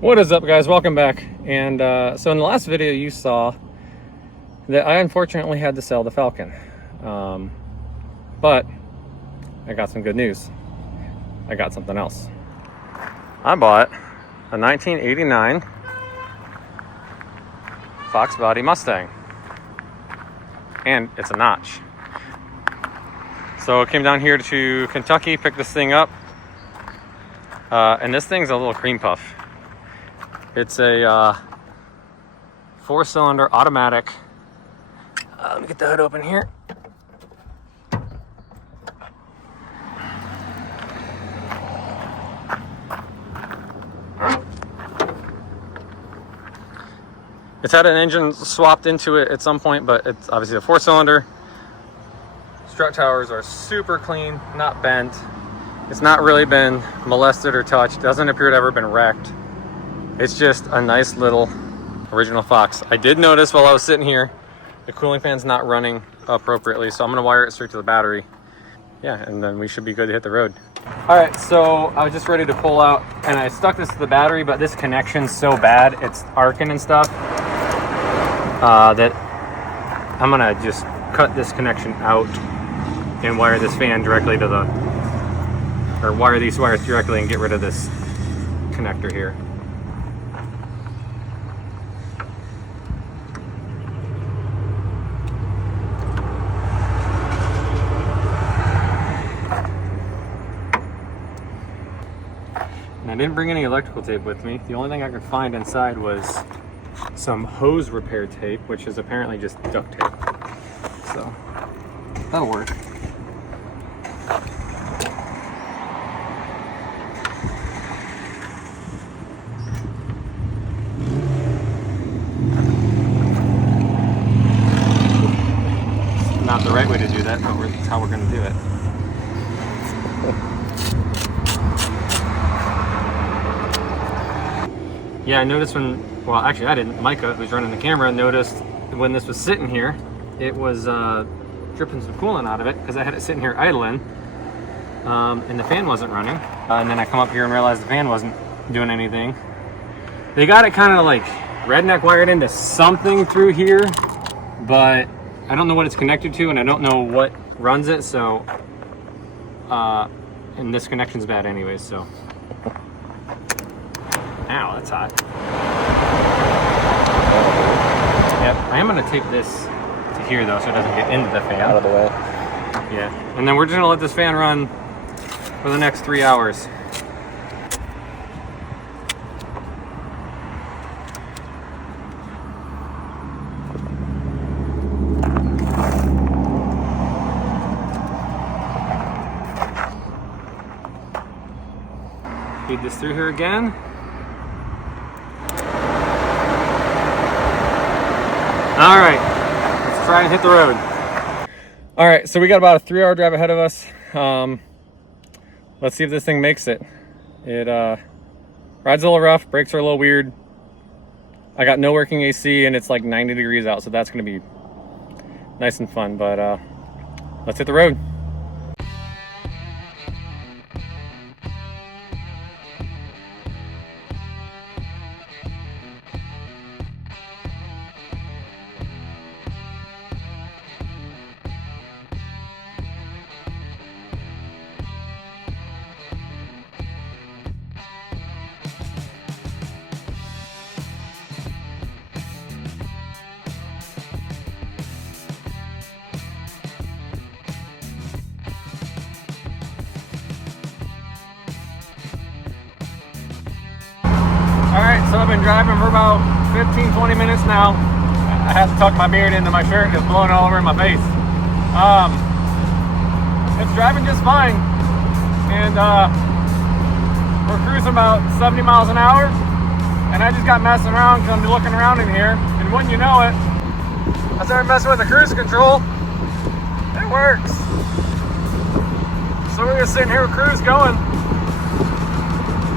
What is up, guys? Welcome back. And so in the last video you saw that I unfortunately had to sell the Falcon, but I got some good news. I got something else. I bought a 1989 Fox Body Mustang, and it's a notch. So I came down here to Kentucky, picked this thing up, and this thing's a little cream puff. It's a 4-cylinder automatic. Let me get the hood open here. It's had an engine swapped into it at some point, but it's obviously a 4-cylinder. Strut towers are super clean, not bent. It's not really been molested or touched. Doesn't appear to have ever been wrecked. It's just a nice little original Fox. I did notice while I was sitting here, the cooling fan's not running appropriately, so I'm gonna wire it straight to the battery. Yeah, and then we should be good to hit the road. All right, so I was just ready to pull out, and I stuck this to the battery, but this connection's so bad, it's arcing and stuff, that I'm gonna just cut this connection out and wire this fan directly to the, or wire these wires directly and get rid of this connector here. I didn't bring any electrical tape with me. The only thing I could find inside was some hose repair tape, which is apparently just duct tape. So that'll work. It's not the right way to do that, but it's how we're going to do it. Yeah, I noticed when, well, actually I didn't, Micah, who's running the camera, noticed when this was sitting here, it was dripping some coolant out of it because I had it sitting here idling, and the fan wasn't running. And then I come up here and realized the fan wasn't doing anything. They got it kind of like redneck wired into something through here, but I don't know what it's connected to, and I don't know what runs it, so, and this connection's bad anyway, so. Ow, that's hot. Yep, I am gonna tape this to here though, so it doesn't get into the fan. Out of the way. Yeah, and then we're just gonna let this fan run for the next 3 hours. Feed this through here again. All right, let's try and hit the road. All right, so we got about a 3-hour drive ahead of us. Let's see if this thing makes it. It rides a little rough, brakes are a little weird. I got no working AC and it's like 90 degrees out, so that's gonna be nice and fun, but let's hit the road. Alright, so I've been driving for about 15-20 minutes now. I have to tuck my beard into my shirt, it's blowing all over in my face. It's driving just fine, and we're cruising about 70 miles an hour, and I just got messing around because I'm looking around in here, and wouldn't you know it, I started messing with the cruise control. It works. So we're just sitting here with cruise going.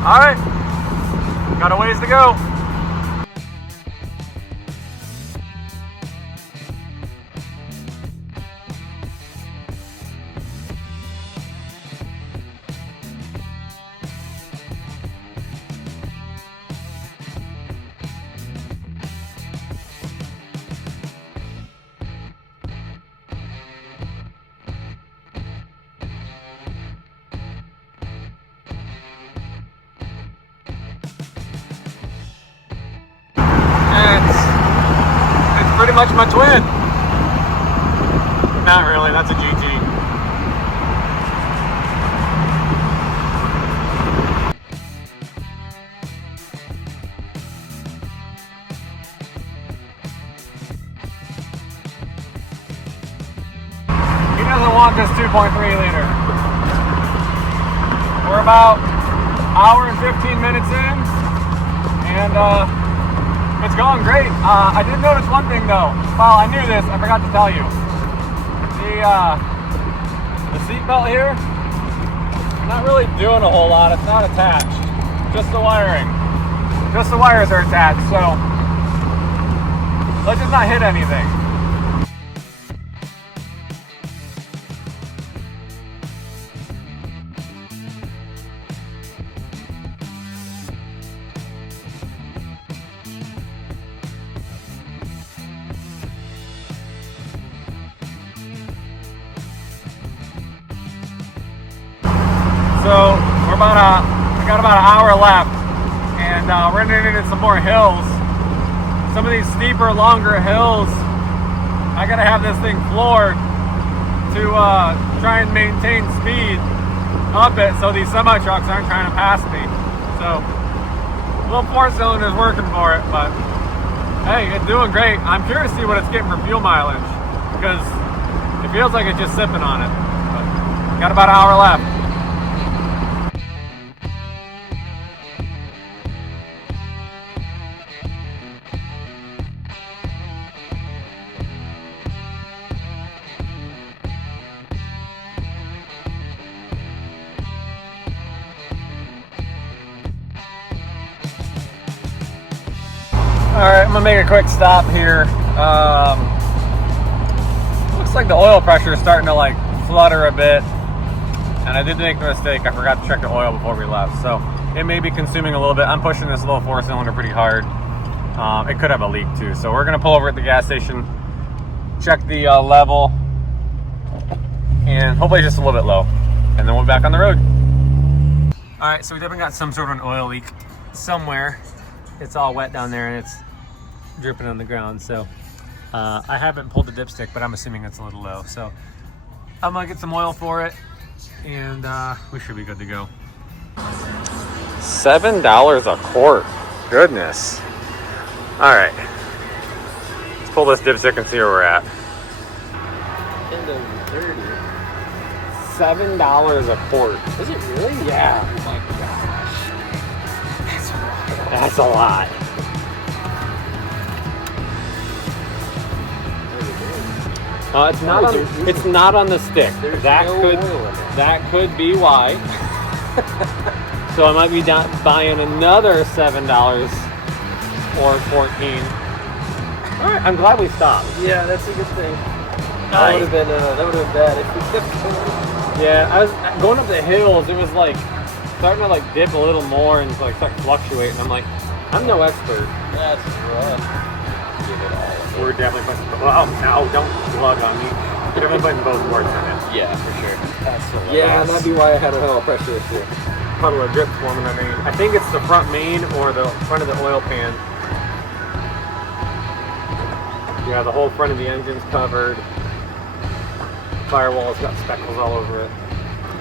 Alright. Got a ways to go. pretty much my twin. Not really, that's a GT. He doesn't want this 2.3 liter. We're about hour and 15 minutes in, and it's going great. I did notice one thing though. Well, I knew this, I forgot to tell you. The seat belt here, not really doing a whole lot. It's not attached, just the wiring. Just the wires are attached, so let's just not hit anything. So we got about an hour left, and we're gonna need some more hills. Some of these steeper, longer hills, I gotta have this thing floored to try and maintain speed up it, so these semi trucks aren't trying to pass me. So little 4-cylinder is working for it, but hey, it's doing great. I'm curious to see what it's getting for fuel mileage, because it feels like it's just sipping on it. But got about an hour left. Alright, I'm gonna make a quick stop here. Looks like the oil pressure is starting to like flutter a bit. And I did make the mistake, I forgot to check the oil before we left. So it may be consuming a little bit. I'm pushing this little 4-cylinder pretty hard. It could have a leak too. So we're gonna pull over at the gas station, check the level, and hopefully just a little bit low. And then we're back on the road. Alright, so we definitely got some sort of an oil leak somewhere. It's all wet down there and it's dripping on the ground. So I haven't pulled the dipstick, but I'm assuming it's a little low. So I'm gonna get some oil for it, and we should be good to go. $7 a quart. Goodness. All right. Let's pull this dipstick and see where we're at. $7 a quart. Is it really? Yeah. Oh my gosh. That's a lot. It's not on the stick. That could be why. So I might be buying another $7 or $14. All right, I'm glad we stopped. Yeah, that's a good thing. That would have been bad if we kept going. Yeah, I was going up the hills. It was like starting to like dip a little more and like start fluctuating. I'm like, I'm no expert. That's rough. Give it all. We're definitely putting. Well, no, don't glug on me. We're definitely putting both quarts in it. Yeah, for sure. That's yeah, that'd be why I had a hell of pressure issue. Puddle of drip forming. I mean, I think it's the front main or the front of the oil pan. Yeah, the whole front of the engine's covered. Firewall's got speckles all over it.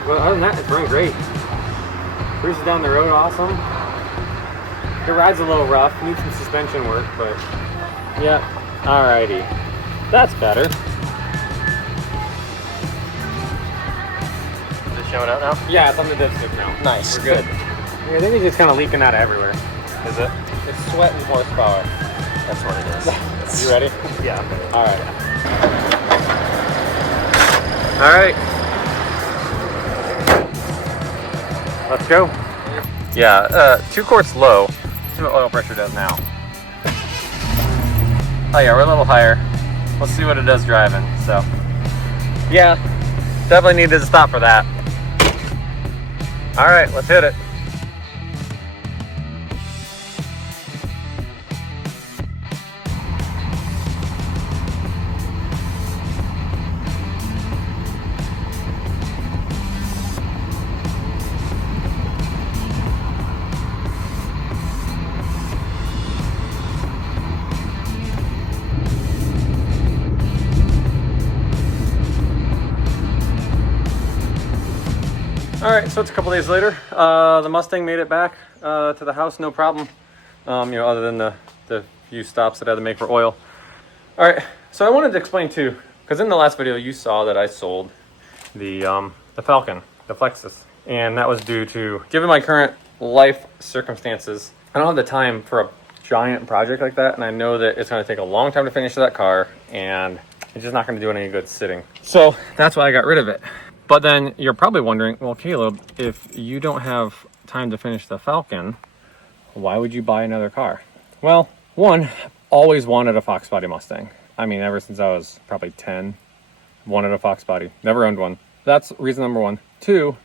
But other than that, it's running great. Cruising down the road, awesome. The ride's a little rough, needs some suspension work, but yeah, alrighty. That's better. Is it showing out now? Yeah, it's on the dipstick now. Nice. We're good. Yeah, I think it's just kind of leaking out of everywhere. Is it? It's sweat and horsepower. That's what it is. You ready? Yeah, I'm ready. Alright. Alright. Let's go. Yeah, 2 quarts low. Let's see what oil pressure does now. Oh yeah, we're a little higher. Let's see what it does driving. So, yeah, definitely needed to stop for that. Alright, let's hit it. right, so it's a couple days later. The Mustang made it back to the house, no problem. Other than the few stops that I had to make for oil. All right, so I wanted to explain too, because in the last video you saw that I sold the Falcon, the Flexus, and that was due to, given my current life circumstances, I don't have the time for a giant project like that, and I know that it's going to take a long time to finish that car, and it's just not going to do any good sitting. So that's why I got rid of it. But then you're probably wondering, well, Caleb, if you don't have time to finish the Falcon, why would you buy another car? Well, one, always wanted a Fox Body Mustang. I mean, ever since I was probably 10, wanted a Fox Body. Never owned one. That's reason number one. Two,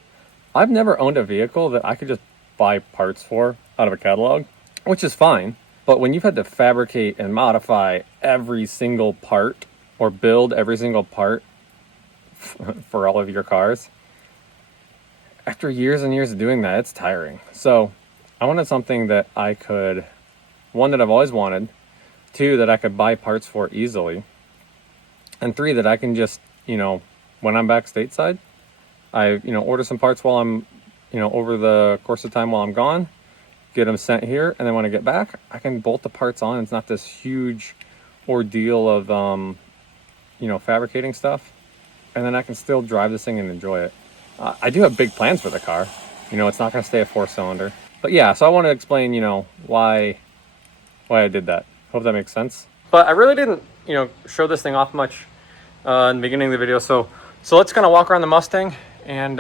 I've never owned a vehicle that I could just buy parts for out of a catalog, which is fine. But when you've had to fabricate and modify every single part or build every single part for all of your cars, after years and years of doing that, it's tiring. So I wanted something that I could, one, that I've always wanted, two, that I could buy parts for easily, and three, that I can just, when I'm back stateside, I, order some parts while I'm, over the course of time while I'm gone, get them sent here, and then when I get back, I can bolt the parts on. It's not this huge ordeal of, fabricating stuff, and then I can still drive this thing and enjoy it. I do have big plans for the car. It's not going to stay a 4-cylinder. But yeah, so I want to explain, why I did that. Hope that makes sense. But I really didn't, show this thing off much in the beginning of the video. So let's kind of walk around the Mustang and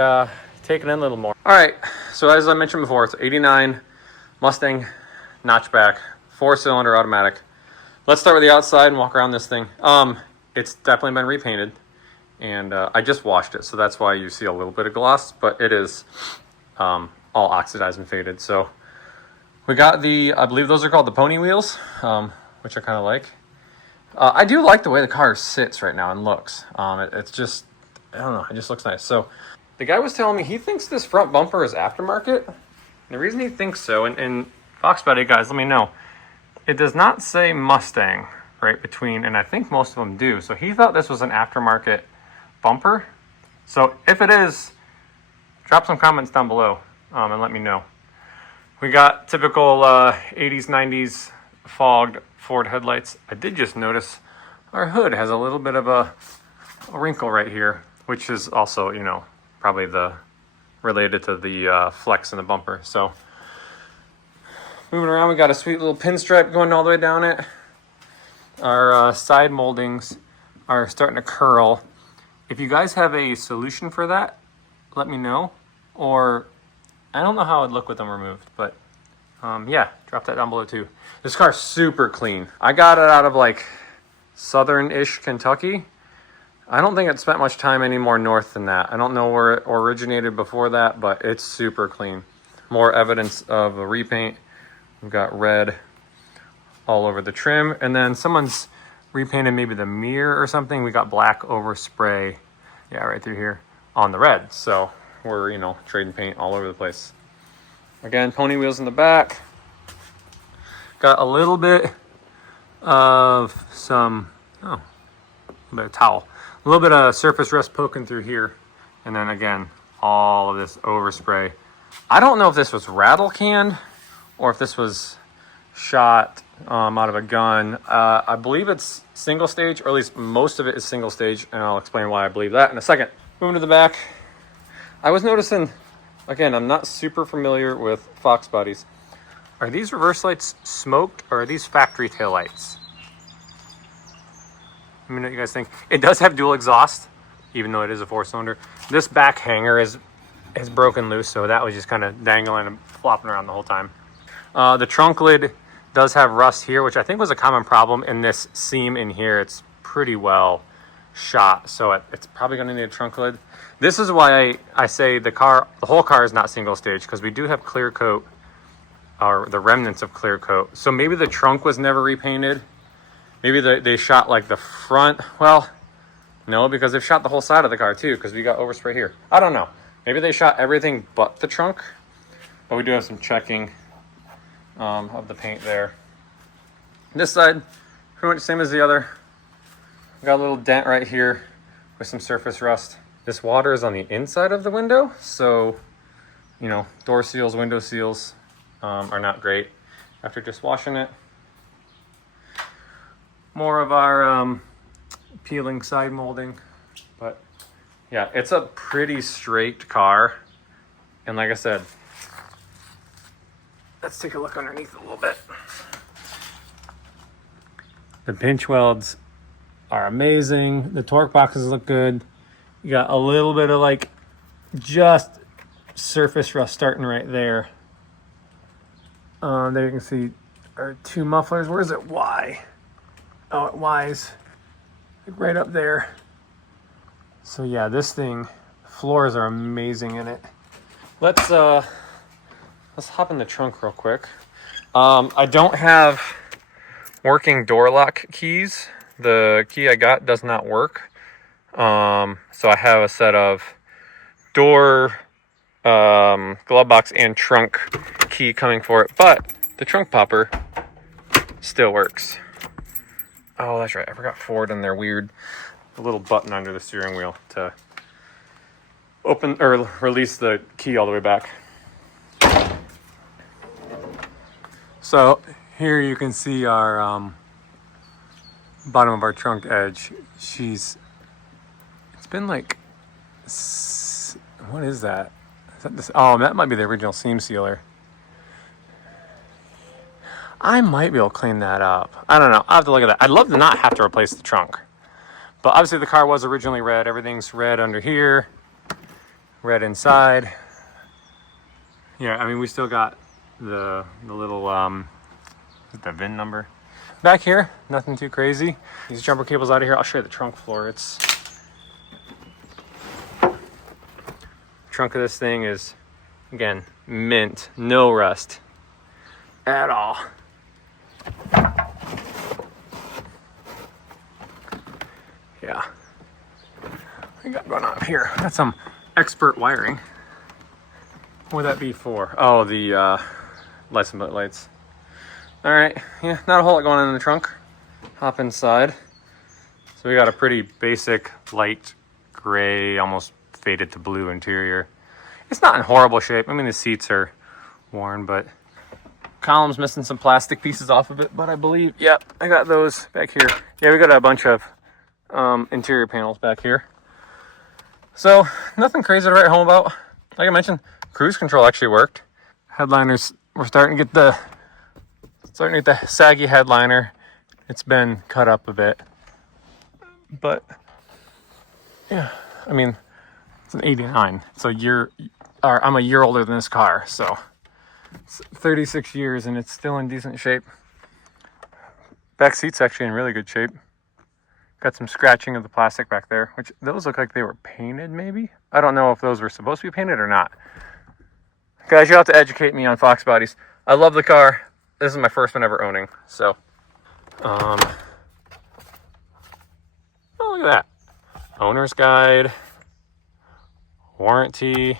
take it in a little more. All right, so as I mentioned before, it's 89 Mustang Notchback, 4-cylinder automatic. Let's start with the outside and walk around this thing. It's definitely been repainted, and I just washed it, so that's why you see a little bit of gloss, but it is all oxidized and faded. So we got I believe those are called the pony wheels, which I kind of like. I do like the way the car sits right now and looks. It's just, I don't know, it just looks nice. So the guy was telling me he thinks this front bumper is aftermarket. The reason he thinks so, and Fox Body guys, let me know, it does not say Mustang right between, and I think most of them do. So he thought this was an aftermarket bumper. So if it is, drop some comments down below and let me know. We got typical 80s, 90s fogged Ford headlights. I did just notice our hood has a little bit of a wrinkle right here, which is also, probably related to the flex in the bumper. So moving around, we got a sweet little pinstripe going all the way down it. Our side moldings are starting to curl. If you guys have a solution for that, let me know. Or I don't know how it'd look with them removed, but yeah, drop that down below too. This car's super clean. I got it out of like southern-ish Kentucky. I don't think it spent much time any more north than that. I don't know where it originated before that, but it's super clean. More evidence of a repaint. We've got red all over the trim, and then someone's repainted maybe the mirror or something. We got black overspray, yeah, right through here on the red. So we're, trading paint all over the place. Again, pony wheels in the back. Got a little bit of some, a bit of towel. A little bit of surface rust poking through here. And then again, all of this overspray. I don't know if this was rattle canned or if this was shot out of a gun. I believe it's single stage, or at least most of it is single stage, and I'll explain why I believe that in a second. Moving to the back, I was noticing, again, I'm not super familiar with Fox bodies. Are these reverse lights smoked, or are these factory tail lights? Let me know what you guys think. It does have dual exhaust, even though it is a 4-cylinder. This back hanger is broken loose, so that was just kind of dangling and flopping around the whole time. The trunk lid does have rust here, which I think was a common problem in this seam in here. It's pretty well shot, so it's probably going to need a trunk lid. This is why I say the whole car is not single stage, because we do have clear coat, or the remnants of clear coat. So maybe the trunk was never repainted. Maybe they shot like the front. Well, no, because they've shot the whole side of the car too, because we got overspray here. I don't know. Maybe they shot everything but the trunk, but we do have some checking of the paint there. This side, pretty much same as the other. Got a little dent right here with some surface rust. This water is on the inside of the window, so you know, door seals, window seals are not great after just washing it. More of our peeling side molding, but yeah, it's a pretty straight car. And like I said, let's take a look underneath a little bit. The pinch welds are amazing. The torque boxes look good. You got a little bit of like just surface rust starting right there. There you can see our two mufflers. Where is it? Y. Oh, it Y's like right up there. So yeah, this thing, floors are amazing in it. Let's hop in the trunk real quick. I don't have working door lock keys. The key I got does not work. So I have a set of door, glove box, and trunk key coming for it, but the trunk popper still works. Oh, that's right. I forgot Ford and their weird little button under the steering wheel to open or release the key all the way back. So here you can see our bottom of our trunk edge. It's been like, what is that? Is that this? Oh, that might be the original seam sealer. I might be able to clean that up. I don't know. I'll have to look at that. I'd love to not have to replace the trunk. But obviously the car was originally red. Everything's red under here. Red inside. Yeah, I mean, we still got the little, the VIN number. Back here, nothing too crazy. These jumper cables out of here. I'll show you the trunk floor. Trunk of this thing is, again, mint. No rust at all. Yeah. What we got going on up here? Got some expert wiring. What would that be for? Oh, the license plate lights. All right, yeah, not a whole lot going on in the trunk. Hop inside. So we got a pretty basic light gray, almost faded to blue interior. It's not in horrible shape. I mean, the seats are worn, but column's missing some plastic pieces off of it, but I believe, yep, I got those back here. Yeah, we got a bunch of interior panels back here. So nothing crazy to write home about. Like I mentioned, cruise control actually worked. Headliners, we're starting to get the saggy headliner. It's been cut up a bit, but yeah, I mean, it's an 89. So I'm a year older than this car, so it's 36 years and it's still in decent shape. Back seat's actually in really good shape. Got some scratching of the plastic back there, which those look like they were painted maybe. I don't know if those were supposed to be painted or not. Guys, you'll have to educate me on Fox bodies. I love the car. This is my first one ever owning, so. Oh, look at that. Owner's guide, warranty,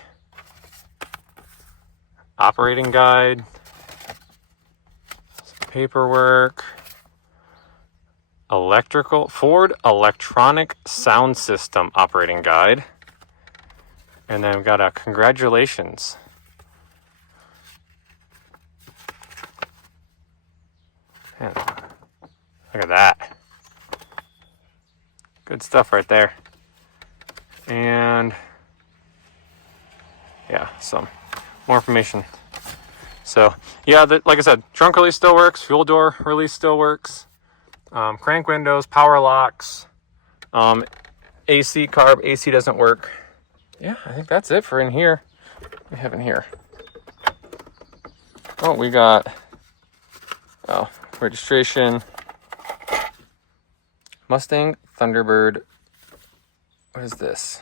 operating guide, some paperwork, Ford electronic sound system operating guide, and then we've got a congratulations. Man, look at that. Good stuff right there. And yeah, some more information. So yeah, like I said, trunk release still works, fuel door release still works, crank windows, power locks, AC carb, AC doesn't work. Yeah, I think that's it for in here. What do we have in here? Oh, we got registration, Mustang Thunderbird. What is this?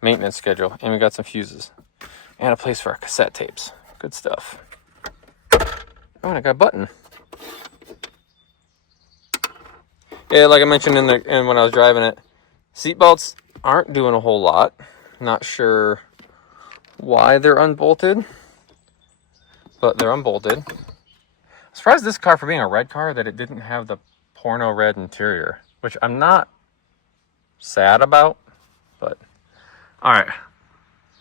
Maintenance schedule, and we got some fuses and a place for our cassette tapes. Good stuff. Oh, and I got a button. Yeah, like I mentioned in when I was driving it, seat belts aren't doing a whole lot. Not sure why they're unbolted, but they're unbolted. I'm surprised this car, for being a red car, that it didn't have the porno red interior, which I'm not sad about, but all right.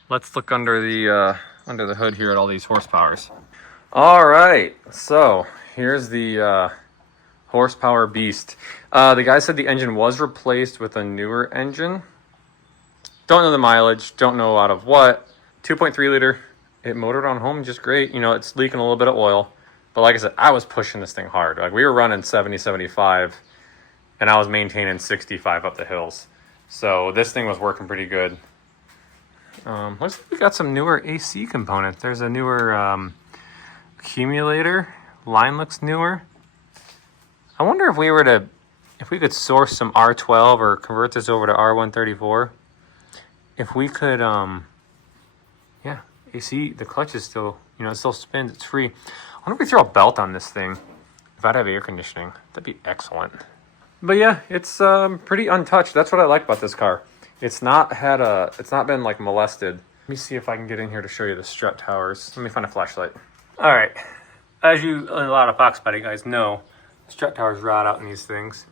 let's look under the hood here at all these horsepowers. All right, so here's the horsepower beast. The guy said the engine was replaced with a newer engine. Don't know the mileage, don't know out of what. 2.3 liter. It motored on home just great. You know, it's leaking a little bit of oil. But like I said, I was pushing this thing hard. Like we were running 70, 75, and I was maintaining 65 up the hills. So this thing was working pretty good. Looks like we got some newer AC components. There's a newer accumulator. Line looks newer. I wonder if we could source some R12 or convert this over to R134. If we could, yeah, AC, the clutch is still, you know, it still spins, it's free. I wonder if we throw a belt on this thing. If I'd have air conditioning, that'd be excellent. But yeah, it's pretty untouched. That's what I like about this car. It's not been like molested. Let me see if I can get in here to show you the strut towers. Let me find a flashlight. All right, as a lot of Fox Body guys know, strut towers rot out in these things.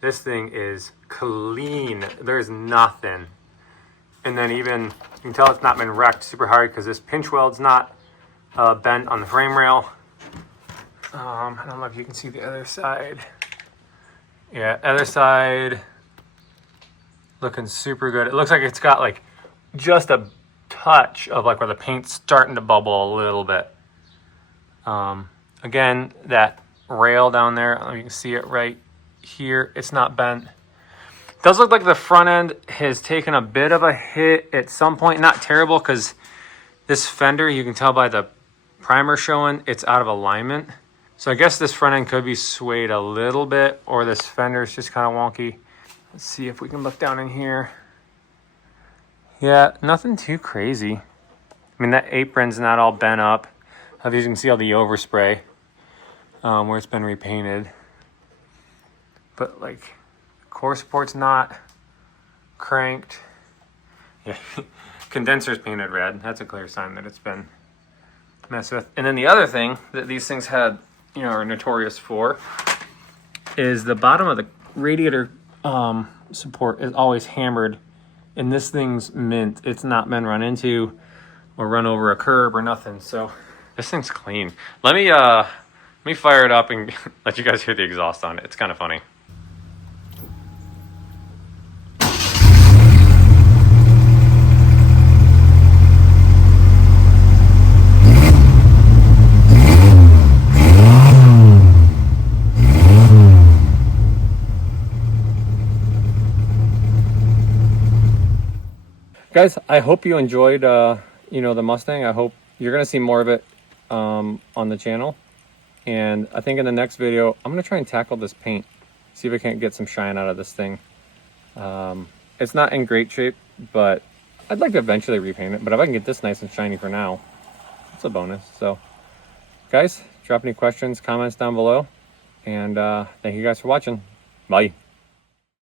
This thing is clean. There's nothing. And then even, you can tell it's not been wrecked super hard because this pinch weld's not bent on the frame rail. I don't know if you can see the other side. Yeah, other side looking super good. It looks like it's got like just a touch of like where the paint's starting to bubble a little bit. Again, that rail down there, I don't know if you can see it right here, it's not bent. It does look like the front end has taken a bit of a hit at some point. Not terrible, because this fender, you can tell by the primer showing, it's out of alignment. So I guess this front end could be swayed a little bit, or this fender is just kind of wonky. Let's see if we can look down in here. Yeah, nothing too crazy. I mean, that apron's not all bent up. As you can see all the overspray where it's been repainted. But like, core support's not cranked. Yeah, condenser's painted red. That's a clear sign that it's been messed with. And then the other thing that these things had, you know, are notorious for, is the bottom of the radiator support is always hammered, and this thing's mint. It's not been run into or run over a curb or nothing. So this thing's clean. Let me fire it up and let you guys hear the exhaust on it. It's kind of funny. Guys, I hope you enjoyed, you know, the Mustang. I hope you're going to see more of it on the channel. And I think in the next video, I'm going to try and tackle this paint. See if I can't get some shine out of this thing. It's not in great shape, but I'd like to eventually repaint it. But if I can get this nice and shiny for now, it's a bonus. So, guys, drop any questions, comments down below. And thank you guys for watching. Bye.